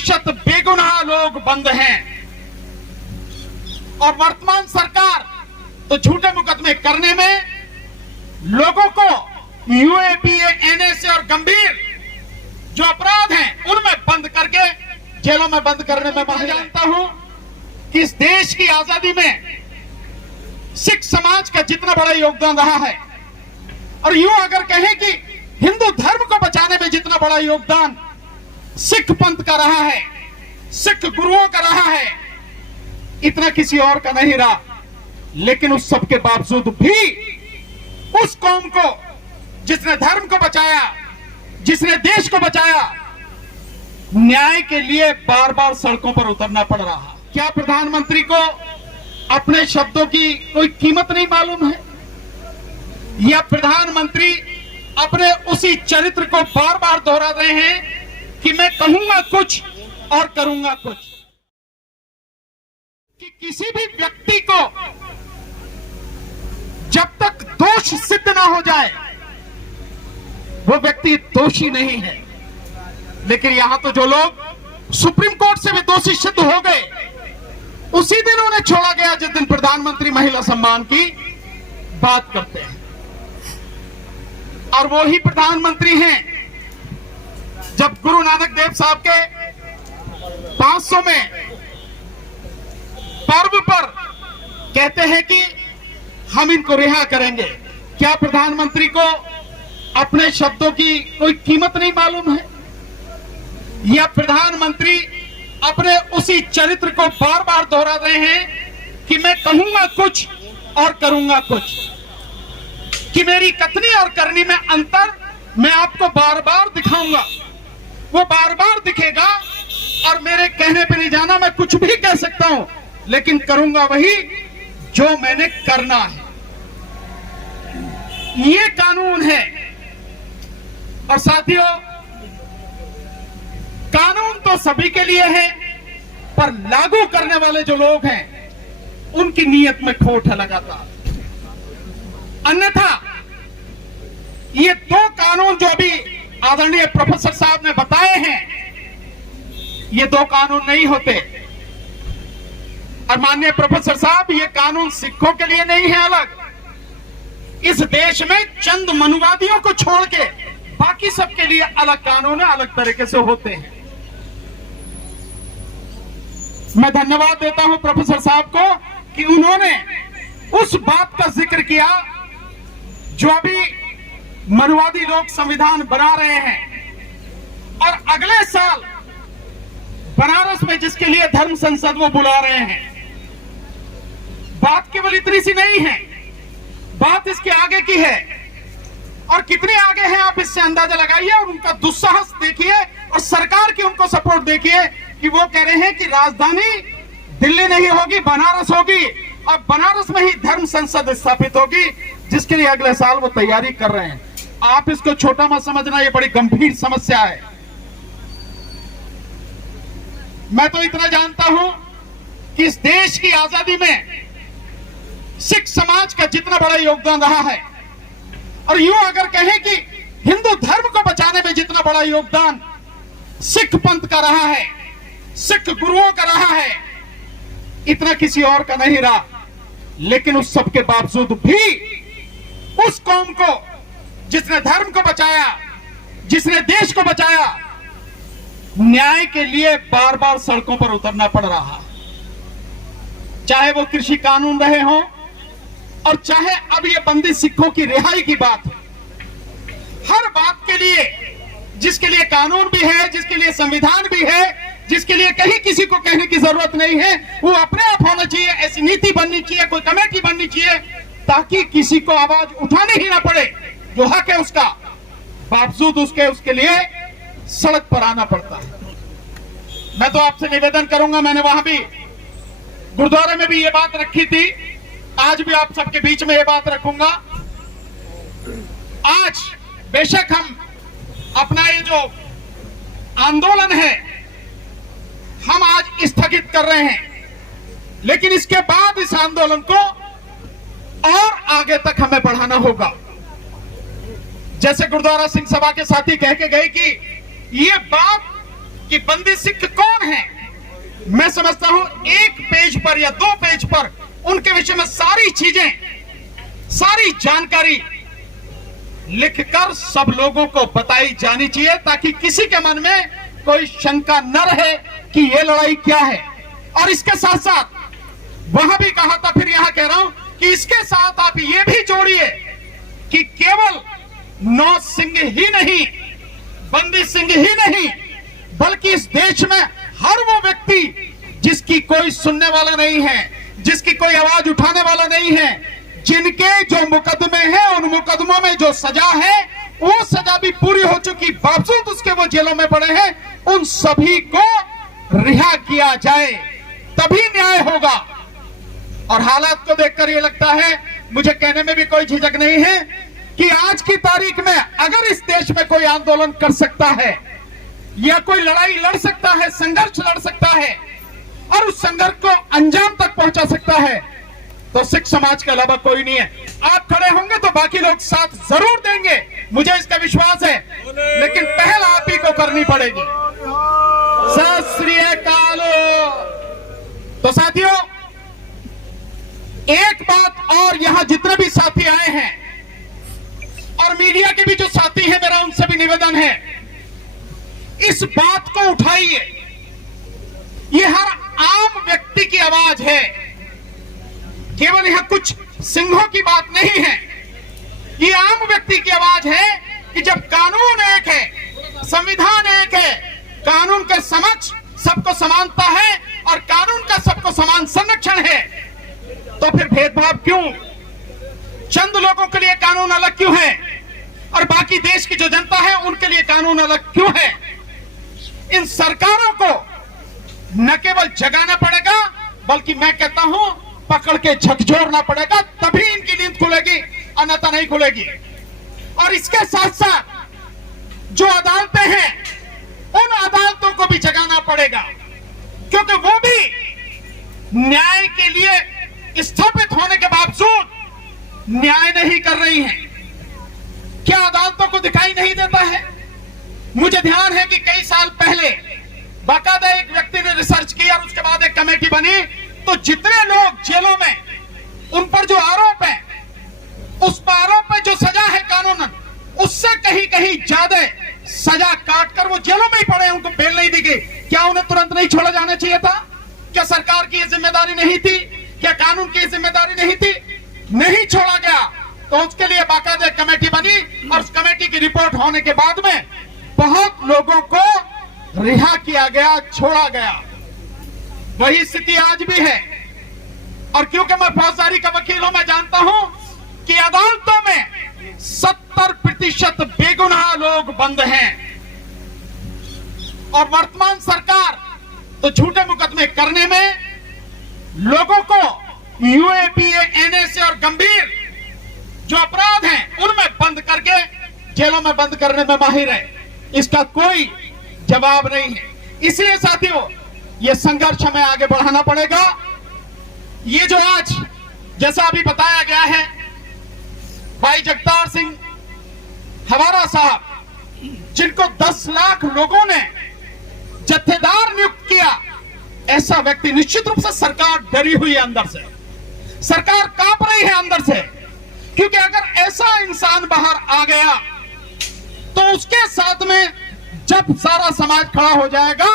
प्रतिशत बेगुनाह लोग बंद हैं और वर्तमान सरकार तो झूठे मुकदमे करने में लोगों को यूएपीए, एनएसए और गंभीर जो अपराध हैं उनमें बंद करके जेलों में बंद करने में मैं जानता हूं कि इस देश की आजादी में सिख समाज का जितना बड़ा योगदान रहा है और यूं अगर कहें कि हिंदू धर्म को बचाने में जितना बड़ा योगदान सिख पंथ का रहा है, सिख गुरुओं का रहा है, इतना किसी और का नहीं रहा। लेकिन उस सब के बावजूद भी उस कौम को जिसने धर्म को बचाया, जिसने देश को बचाया, न्याय के लिए बार बार सड़कों पर उतरना पड़ रहा। क्या प्रधानमंत्री को अपने शब्दों की कोई कीमत नहीं मालूम है? या प्रधानमंत्री अपने उसी चरित्र को बार बार दोहरा रहे हैं कि मैं कहूंगा कुछ और करूंगा कुछ? कि किसी भी व्यक्ति को जब तक दोष सिद्ध ना हो जाए वो व्यक्ति दोषी नहीं है। लेकिन यहां तो जो लोग सुप्रीम कोर्ट से भी दोषी सिद्ध हो गए उसी दिन उन्हें छोड़ा गया जिस दिन प्रधानमंत्री महिला सम्मान की बात करते हैं। और वो ही प्रधानमंत्री हैं जब गुरु नानक देव साहब के 500वें पर्व पर कहते हैं कि हम इनको रिहा करेंगे। क्या प्रधानमंत्री को अपने शब्दों की कोई कीमत नहीं मालूम है? या प्रधानमंत्री अपने उसी चरित्र को बार बार दोहरा रहे हैं कि मैं कहूंगा कुछ और करूंगा कुछ, कि मेरी कथनी और करनी में अंतर मैं आपको बार बार दिखाऊंगा, वो बार बार दिखेगा और मेरे कहने पे नहीं जाना, मैं कुछ भी कह सकता हूं लेकिन करूंगा वही जो मैंने करना है। ये कानून है। और साथियों, कानून तो सभी के लिए है पर लागू करने वाले जो लोग हैं उनकी नीयत में खोट है लगातार। अन्यथा ये दो कानून जो अभी आदरणीय प्रोफेसर साहब ने बताए हैं ये दो कानून नहीं होते। और माननीय प्रोफेसर साहब, ये कानून सिखों के लिए नहीं है अलग, इस देश में चंद मनुवादियों को छोड़ के बाकी सबके लिए अलग कानून है, अलग तरीके से होते हैं। मैं धन्यवाद देता हूं प्रोफेसर साहब को कि उन्होंने उस बात का जिक्र किया जो अभी मनुवादी लोग संविधान बना रहे हैं और अगले साल बनारस में जिसके लिए धर्म संसद वो बुला रहे हैं। बात केवल इतनी सी नहीं है, बात इसके आगे की है। और कितने आगे हैं आप इससे अंदाजा लगाइए और उनका दुस्साहस देखिए और सरकार की उनको सपोर्ट देखिए कि वो कह रहे हैं कि राजधानी दिल्ली नहीं होगी, बनारस होगी और बनारस में ही धर्म संसद स्थापित होगी जिसके लिए अगले साल वो तैयारी कर रहे हैं। आप इसको छोटा मत समझना, ये बड़ी गंभीर समस्या है। मैं तो इतना जानता हूं कि इस देश की आजादी में सिख समाज का जितना बड़ा योगदान रहा है और यूं अगर कहें कि हिंदू धर्म को बचाने में जितना बड़ा योगदान सिख पंथ का रहा है, सिख गुरुओं का रहा है, इतना किसी और का नहीं रहा। लेकिन उस सब के बावजूद भी उस कौम को जिसने धर्म को बचाया, जिसने देश को बचाया, न्याय के लिए बार बार सड़कों पर उतरना पड़ रहा। चाहे वो कृषि कानून रहे हों और चाहे अब ये बंदी सिखों की रिहाई की बात हो, हर बात के लिए जिसके लिए कानून भी है, जिसके लिए संविधान भी है, जिसके लिए कहीं किसी को कहने की जरूरत नहीं है, वो अपने आप होना चाहिए। ऐसी नीति बननी चाहिए, कोई कमेटी बननी चाहिए ताकि किसी को आवाज उठाने ही ना पड़े। जो हक है उसका बावजूद उसके लिए सड़क पर आना पड़ता है। मैं तो आपसे निवेदन करूंगा, मैंने वहां भी गुरुद्वारे में भी ये बात रखी थी, आज भी आप सबके बीच में ये बात रखूंगा। आज बेशक हम अपना ये जो आंदोलन है हम आज स्थगित कर रहे हैं, लेकिन इसके बाद इस आंदोलन को और आगे तक हमें बढ़ाना होगा। जैसे गुरुद्वारा सिंह सभा के साथी कह के गए कि ये बात कि बंदी सिख कौन है। मैं समझता हूं एक पेज पर या दो पेज पर उनके विषय में सारी चीजें, सारी जानकारी लिखकर सब लोगों को बताई जानी चाहिए, ताकि किसी के मन में कोई शंका न रहे कि ये लड़ाई क्या है। और इसके साथ साथ वहां भी कहा था, फिर यहां कह रहा हूं कि इसके साथ आप ये भी जोड़िए कि केवल नौज सिंह ही नहीं, बंदी सिंह ही नहीं, बल्कि इस देश में हर वो व्यक्ति जिसकी कोई सुनने वाला नहीं है, जिसकी कोई आवाज उठाने वाला नहीं है, जिनके जो मुकदमे हैं उन मुकदमों में जो सजा है वो सजा भी पूरी हो चुकी, बावजूद उसके वो जेलों में पड़े हैं, उन सभी को रिहा किया जाए, तभी न्याय होगा। और हालात को देखकर ये लगता है, मुझे कहने में भी कोई झिझक नहीं है कि आज की तारीख में अगर इस देश में कोई आंदोलन कर सकता है या कोई लड़ाई लड़ सकता है, संघर्ष लड़ सकता है और उस संघर्ष को अंजाम तक पहुंचा सकता है, तो सिख समाज के अलावा कोई नहीं है। आप खड़े होंगे तो बाकी लोग साथ जरूर देंगे, मुझे इसका विश्वास है, लेकिन पहल आप ही को करनी पड़ेगी। सत श्री अकाल। तो साथियों, एक बात और, यहां जितने भी साथी आए हैं और मीडिया के भी जो साथी हैं, मेरा उनसे भी निवेदन है, इस बात को उठाइए। ये हर आम व्यक्ति की आवाज है, केवल यहां कुछ सिंहों की बात नहीं है। ये आम व्यक्ति की आवाज है कि जब कानून एक है, संविधान एक है, कानून के समक्ष सबको समानता है और कानून का सबको समान संरक्षण है, तो फिर भेदभाव क्यों? चंद लोगों के लिए कानून अलग क्यों है और बाकी देश की जो जनता है उनके लिए कानून अलग क्यों है? इन सरकारों को न केवल जगाना पड़ेगा, बल्कि मैं कहता हूं पकड़ के झकझोरना पड़ेगा, तभी इनकी नींद खुलेगी, अन्यथा नहीं खुलेगी। और इसके साथ साथ जो अदालतें हैं, उन अदालतों को भी जगाना पड़ेगा, क्योंकि वो भी न्याय के लिए स्थापित होने के बावजूद न्याय नहीं कर रही हैं। क्या अदालतों को दिखाई नहीं देता है? मुझे ध्यान है कि कई साल पहले बाकायदा एक व्यक्ति ने रिसर्च किया और उसके बाद एक कमेटी बनी, तो जितने लोग जेलों में, उन पर जो आरोप है, उस आरोप पे जो सजा है कानूनन, उससे कहीं कहीं ज्यादा सजा काटकर वो जेलों में ही पड़े, उनको बेल नहीं दी गई। क्या उन्हें तुरंत नहीं छोड़ा जाना चाहिए था? क्या सरकार की जिम्मेदारी नहीं थी? क्या कानून की जिम्मेदारी नहीं थी? नहीं छोड़ा गया, तो उसके लिए बाकायदा कमेटी बनी और उस कमेटी की रिपोर्ट होने के बाद में बहुत लोगों को रिहा किया गया, छोड़ा गया। वही स्थिति आज भी है। और क्योंकि मैं फौजदारी का वकील हूं, मैं जानता हूं कि अदालतों में 70% बेगुनाह लोग बंद हैं और वर्तमान सरकार तो झूठे मुकदमे करने में, लोगों को यूएपीए, एनएसए और गंभीर जो अपराध हैं उनमें बंद करके जेलों में बंद करने में माहिर है। इसका कोई जवाब नहीं है। इसलिए साथियों, यह संघर्ष हमें आगे बढ़ाना पड़ेगा। ये जो आज जैसा अभी बताया गया है, भाई जगतार सिंह हवारा साहब, जिनको 10 लाख लोगों ने जत्थेदार नियुक्त किया, ऐसा व्यक्ति निश्चित रूप से सरकार डरी हुई है अंदर से, सरकार कांप रही है अंदर से, क्योंकि अगर ऐसा इंसान बाहर आ गया तो उसके साथ में जब सारा समाज खड़ा हो जाएगा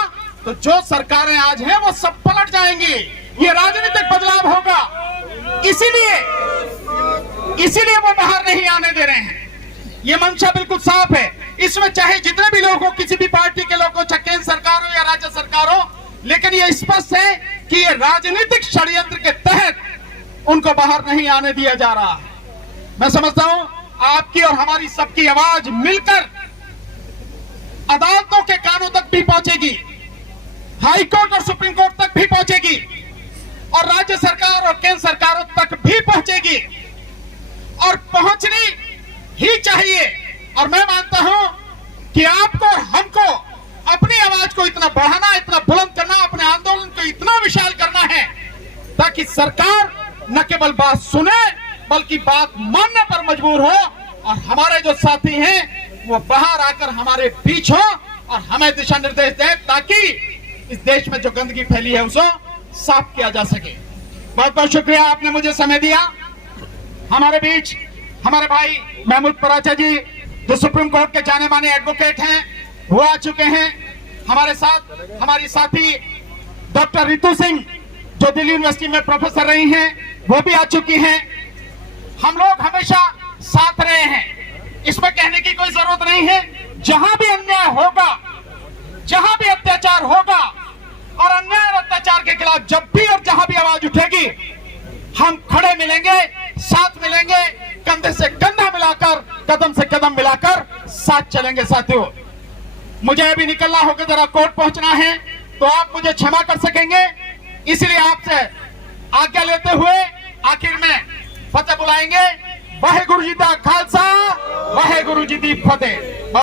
तो जो सरकारें आज हैं वो सब पलट जाएंगी। ये राजनीतिक बदलाव होगा, इसीलिए वो बाहर नहीं आने दे रहे हैं। ये मंशा बिल्कुल साफ है। इसमें चाहे जितने भी लोग हो, किसी भी पार्टी के लोग हो, चाहे केंद्र सरकार हो या राज्य सरकार हो, लेकिन ये स्पष्ट है कि ये राजनीतिक षड्यंत्र के तहत उनको बाहर नहीं आने दिया जा रहा है। मैं समझता हूं आपकी और हमारी सबकी आवाज मिलकर अदालतों के कानों तक भी पहुंचेगी, हाई कोर्ट और सुप्रीम कोर्ट तक भी पहुंचेगी और राज्य सरकार और केंद्र सरकारों तक भी पहुंचेगी, और पहुंचनी ही चाहिए। और मैं मानता हूं कि आपको और हमको अपनी आवाज को इतना बढ़ाना, इतना बुलंद करना, अपने आंदोलन को इतना विशाल करना है ताकि सरकार न केवल बात सुने बल्कि बात मानने पर मजबूर हो, और हमारे जो साथी हैं वो बाहर आकर हमारे बीच हो और हमें दिशा निर्देश दें ताकि इस देश में जो गंदगी फैली है उसको साफ किया जा सके। बहुत बहुत शुक्रिया, आपने मुझे समय दिया। हमारे बीच हमारे भाई महमूद पराचा जी जो सुप्रीम कोर्ट के जाने माने एडवोकेट हैं, वो आ चुके हैं। हमारे साथ हमारी साथी डॉक्टर रितु सिंह जो दिल्ली यूनिवर्सिटी में प्रोफेसर रही हैं, वो भी आ चुकी हैं। हम लोग हमेशा साथ रहे हैं, इसमें कहने की कोई जरूरत नहीं है। जहां भी अन्याय होगा, जहां भी अत्याचार होगा और अन्याय और अत्याचार के खिलाफ जब भी और जहां भी आवाज उठेगी, हम खड़े मिलेंगे, साथ मिलेंगे, कंधे से कंधा मिलाकर, कदम से कदम मिलाकर साथ चलेंगे। साथियों, मुझे अभी निकलना होगा, जरा कोर्ट पहुंचना है, तो आप मुझे क्षमा कर सकेंगे, इसलिए आपसे आज्ञा लेते हुए आखिर में फतेह बुलाएंगे। वाहे गुरु जी दा खालसा, वाहे गुरु जी दी फतेह।